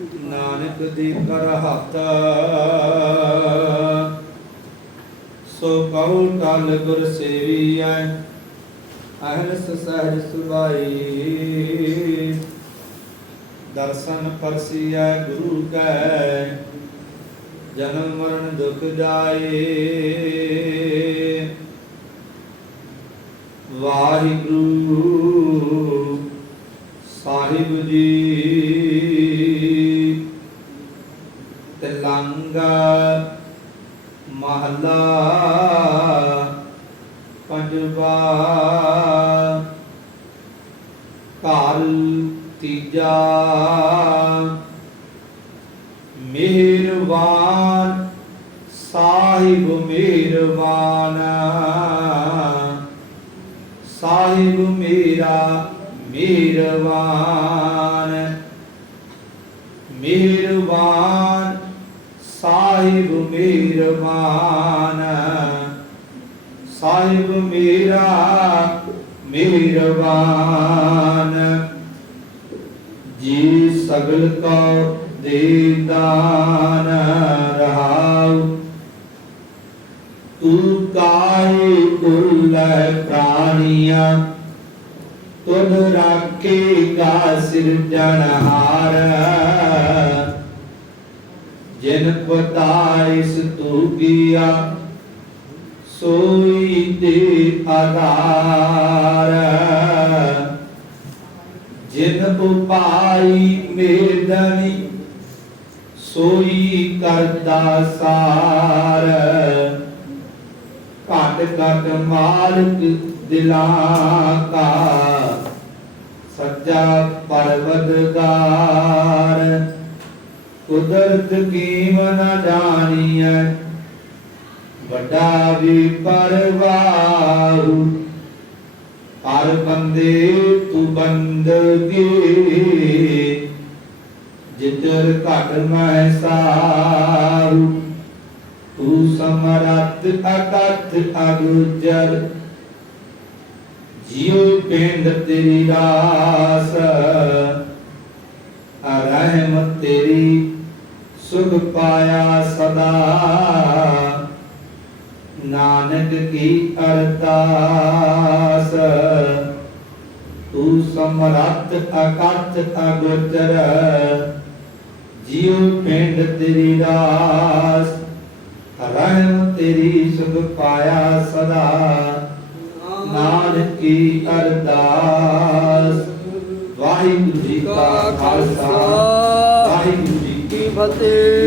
ਨਾਨਕ ਦੀ ਕਰ ਹੱਥ। ਸੋ ਕਹੂ ਟਲ ਗੁਰ ਸੇਵੀਐ ਅਹਨਸ ਸਹਿਜ ਸੁਭਾਈ ਦਰਸ਼ਨ ਪਰਸੀਐ ਗੁਰੂ ਕੈ, ਜਨਮ ਮਰਨ ਦੁਖ ਜਾਏ। ਵਾਹਿਗੁਰੂ ਸਾਹਿਬ ਜੀ। ਤਲੰਗਾ ਮਹਲਾ ਪੰਜਵਾ ਘਰ ਤੀਜਾ ਮਿਹਰਬਾਨ ਸਾਹਿਬ ਮਿਹਰਬਾਨ। ਸਾਹਿਬ ਮੇਰਾ ਮਿਹਰਬਾਨ। ਮਿਹਰਬਾਨ ਸਾਹਿਬ ਮਿਹਰਬਾਨ। ਸਾਹਿਬ ਮੇਰਾ ਮਿਹਰਬਾਨ। ਜੀ ਸਗਲ ਕਾ ਦੇਦਾਨ ਰਹਾਉ। ਤੂੰ ਕਾਏ ਕੁੱਲੈ ਪ੍ਰਾਣੀਆਂ? ਤੁਧ ਰਾਖੇਗਾ ਸਿਰਜਣਹਾਰ ਜਿਨ ਪਤਾਇਸ ਤੂ ਗਿਆ ਸੋਈ ਤੇ ਆਧਾਰ। ਜਿਨ ਉਪਾਈ ਮੇਦਨੀ, ਸੋਈ ਕਰਦਾ ਸਾਰ। ਘਟ ਘਟ ਮਾਲਕ ਦਿਲਾ ਕਾ, ਸੱਚਾ ਪਰਵਦਗਾਰ। ਕੁਦਰਤ ਕੀਮਨ ਜਾਣੀਐ, ਵੱਡਾ ਵੀ ਪਰਵਾਹੂ ਹਰ ਬੰਦੇ ਤੂੰ ਬੰਦਗੀ ਜਿਤਰ ਘਟ ਮੈਂ ਸਾਰੂ। ਤੂੰ ਸਮਰੱਥ ਅਕਥ ਅਗੁਜਰ, ਜੀਉ ਪਿੰਡ ਤੇਰੀ ਰਾਸ ਰਹਿਮਤ ਤੇਰੀ ਸੁਖ ਪਾਇਆ ਸਦਾ। ਨਾਨਕ ਕੀ ਅਰਦਾਸ? ਤੂੰ ਸਮਰੱਥ ਅਕਥ ਅਗੋਚਰ। ਜੀਉ ਪਿੰਡ ਤੇਰੀ ਰਾਸ। ਰਹਿਮ ਤੇਰੀ ਸੁਖ ਪਾਇਆ ਸਦਾ। ਨਾਨਕ ਕੀ ਅਰਦਾਸ? ਵਾਹਿਗੁਰੂ ਜੀ ਕਾ ਖਾਲਸਾ। ਵਾਹਿਗੁਰੂ ਜੀ ਕੀ ਫਤਿਹ